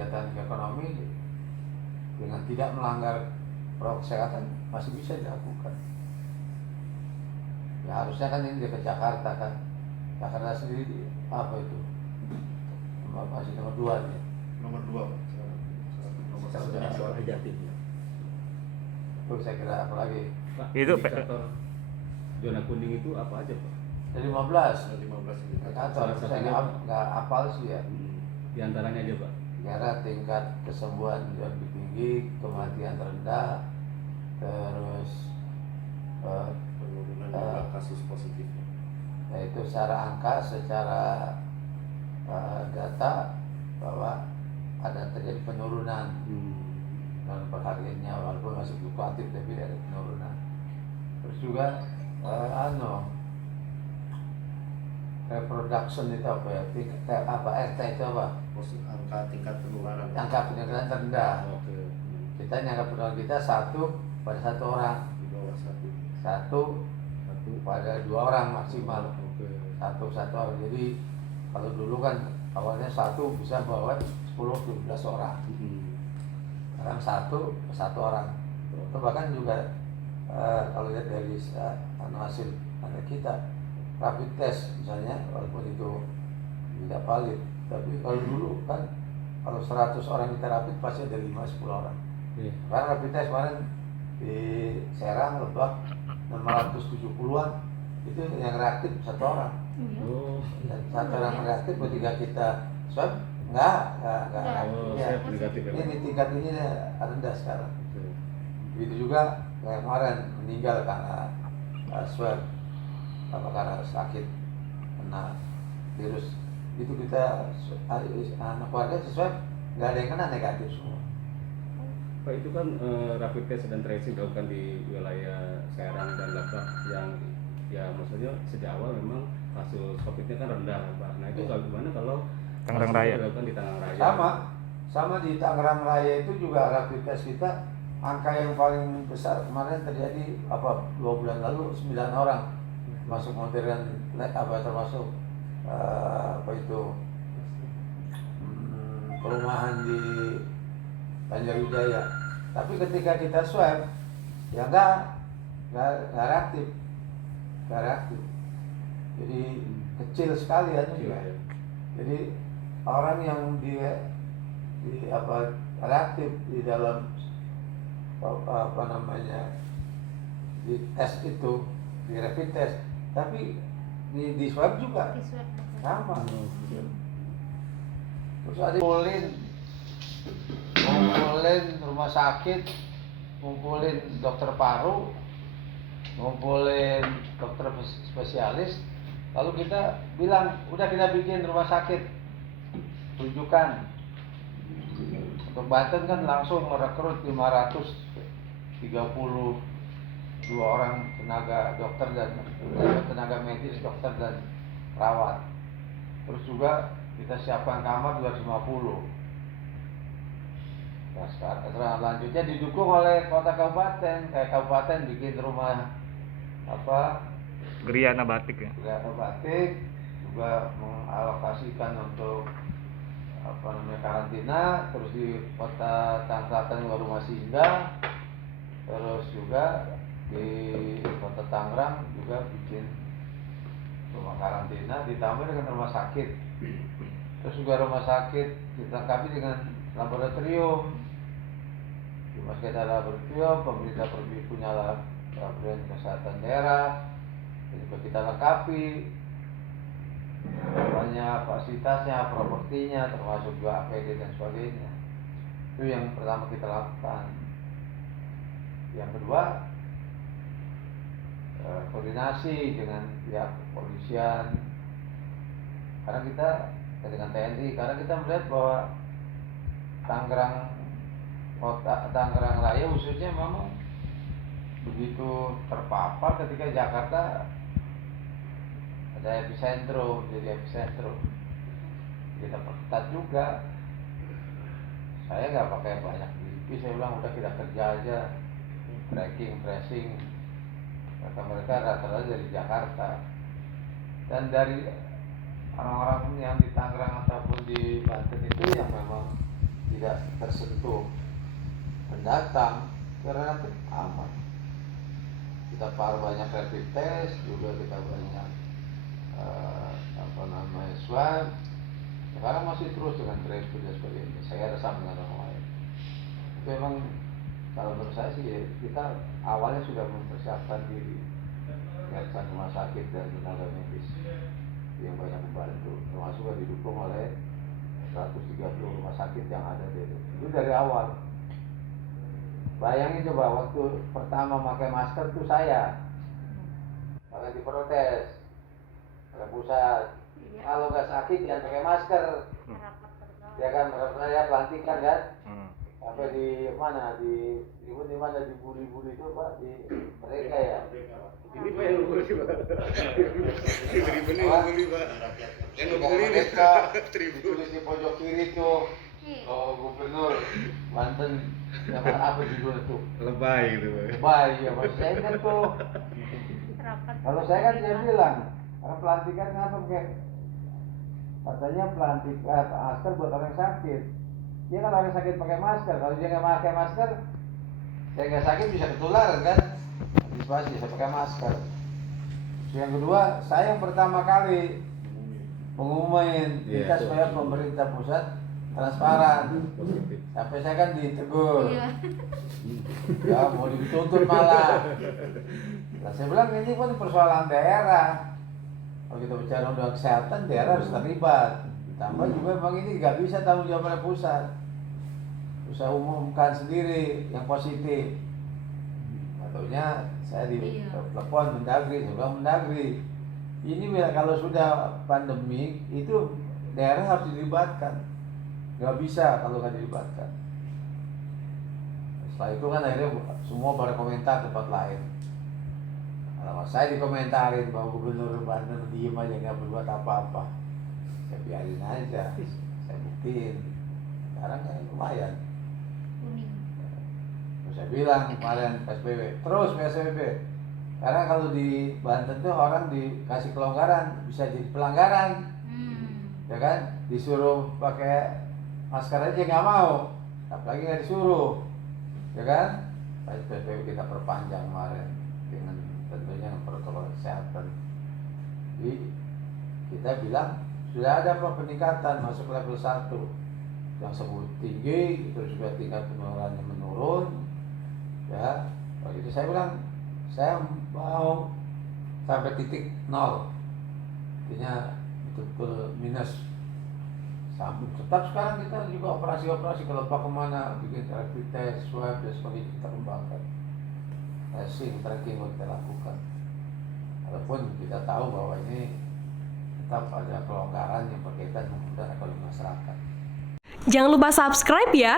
kegiatan ekonomi dengan tidak melanggar protokol kesehatan masih bisa dilakukan. Ya harusnya kan ini ke Jakarta kan. Jakarta sendiri apa itu? Masih nomor 2 nih. Nomor 2 Pak. Nomor 1 soal Jatim ya. Terus saya kira apa lagi? Pak, Itu indikator zona kuning itu apa aja Pak? Dari 15 indikator, Salah saya satunya nggak hafal sih ya. Di antaranya aja Pak. Negara tingkat kesembuhan lebih tinggi, kematian rendah, terus penurunan jumlah kasus positif. yaitu secara angka, secara data bahwa ada terjadi penurunan dan perhariannya walaupun masih fluktuatif tapi ada penurunan. Terus juga reproduction itu apa ya? RT itu apa? Angka tingkat penularan. Angka penularan terendah. Oke. Kita angka penularan kita 1 pada 1 orang. Di bawah 1. 1 pada 2 orang maksimal. Oke. 1 orang. Jadi kalau dulu kan awalnya 1 bisa bawa 10-12 orang. Sekarang 1 orang. Itu bahkan juga kalau lihat dari hasil kita rapid test misalnya, walaupun itu tidak valid, tapi kalau dulu kan kalau 100 orang kita rapid pasti ada 5-10 orang. Karena rapid test kemarin di Serang, Lebak 670-an itu yang reaktif 1 orang. Dan 1 orang reaktif ketika kita swab enggak reaktif. Negatif ya. Ini tingkat ini rendah sekarang. Begitu juga kayak kemarin meninggal karena swab karena sakit kena virus itu kita anak keluarga sesuai nggak ada yang kena negatif semua. Pak, itu kan rapid test dan tracing dilakukan di wilayah Serang dan Lebak yang ya maksudnya sejak awal memang kasus COVID-nya kan rendah Pak. Nah itu kalau gimana kalau Tangerang Raya dilakukan di Tangerang Raya? Sama di Tangerang Raya itu juga rapid test kita angka yang paling besar kemarin terjadi 2 bulan lalu 9 orang masuk modern termasuk perumahan di Banjarwijaya. Tapi ketika kita swab ya nggak reaktif. Jadi kecil sekali ya. Jadi orang yang reaktif di dalam di tes itu, di rapid test, tapi di swab juga sama. Terus ada ngumpulin rumah sakit, ngumpulin dokter paru, ngumpulin dokter spesialis, lalu kita bilang udah kita bikin rumah sakit rujukan. Untuk Banten kan langsung merekrut 532 orang tenaga dokter dan tenaga medis, dokter dan perawat. Terus juga kita siapkan kamar 250. Nah, selanjutnya didukung oleh kota kabupaten, kayak kabupaten bikin rumah Griana Batik ya. Griana Batik, juga mengalokasikan untuk karantina. Terus di kota Tangerang juga rumah singgah. Terus juga di kota Tangerang juga bikin rumah karantina ditambah dengan rumah sakit. Terus juga rumah sakit dilengkapi dengan laboratorium. Dimasukin laboratorium, pemerintah punya laboratorium kesehatan daerah, juga kita lengkapi banyak fasilitasnya, propertinya, termasuk juga APD dan sebagainya. Itu yang pertama kita lakukan. Yang kedua, koordinasi dengan pihak kepolisian, karena kita dengan TNI, karena kita melihat bahwa Tangerang Raya khususnya memang begitu terpapar ketika Jakarta ada epicentrum, jadi epicentrum kita perketat juga. Saya nggak pakai banyak BP, saya bilang udah kita kerja aja, tracing. Mereka rata-rata dari Jakarta, dan dari orang-orang yang di Tangerang ataupun di Banten itu yang memang di tidak tersentuh pendatang, relatif aman. Kita banyak rapid test, juga kita banyak swab. Sekarang masih terus dengan tracing dan sebagainya. Saya rasa dengan orang lain. Itu memang kalau menurut saya sih kita awalnya sudah mempersiapkan diri, menyiapkan rumah sakit dan tenaga medis yang banyak membantu, termasuk didukung oleh 130 rumah sakit yang ada di itu dari awal. Bayangin coba waktu pertama pakai masker tuh saya bahkan diprotes oleh pusat. Kalau nggak sakit jangan pakai masker. Ya kan, menurut saya pelantikan kan. Sampai di mana di mana dibully-bully itu Pak di mereka ya. Ini Pak yang ngebully Pak. Ini ngebully Pak. Yang ngebully nih Tribun di pojok kiri tuh. Oh, Gubernur Banten yang apa judul itu? lebay gitu Pak. Lebay ya, Mas. Saya kan tuh. Kalau saya kan dia bilang, karena pelantikan kenapa pakai? Katanya pelantikan masker buat orang yang sakit. Dia kan orang sakit pakai masker. Kalau dia nggak pakai masker, saya nggak sakit bisa ketularan kan? Antisipasi saya pakai masker. Terus yang kedua, saya yang pertama kali pengumumin minta supaya pemerintah pusat transparan. Sampai saya kan ditegur. Ya mau dituntut malah. Nah, saya bilang ini pun persoalan daerah. Kalau kita bicara undang kesehatan, daerah harus terlibat. Ditambah juga memang ini nggak bisa tanggung jawab oleh pusat. Usah umumkan sendiri yang positif. Ataunya saya di telepon Mendagri, saya bilang Mendagri, ini kalau sudah pandemi itu daerah harus dilibatkan. Nggak bisa kalau nggak dilibatkan. Setelah itu kan akhirnya semua pada komentar tempat lain. Kalau saya dikomentarin bahwa Gubernur Banten diem aja nggak berbuat apa-apa, saya biarin aja, saya buktiin. Sekarang kan lumayan. Terus saya bilang kemarin PSBB, terus PSBB. Karena kalau di Banten tuh orang dikasih kelonggaran bisa jadi pelanggaran, ya kan? Disuruh pakai masker aja nggak mau, apalagi nggak disuruh, ya kan? PSBB kita perpanjang kemarin dengan tentunya protokol kesehatan. Jadi kita bilang sudah ada peningkatan masuk level 1 yang sebut tinggi, terus juga tingkat penularannya menurun. Ya, waktu itu saya bilang saya mau sampai titik 0, artinya betul-betul minus. Tetap sekarang kita juga operasi-operasi kalau Pak kemana bikin rapid test, swab dan sebagainya kita kembangkan. Tracking kita lakukan. Walaupun kita tahu bahwa ini tetap ada kelonggaran yang berkaitan dengan ekonomi masyarakat. Jangan lupa subscribe ya.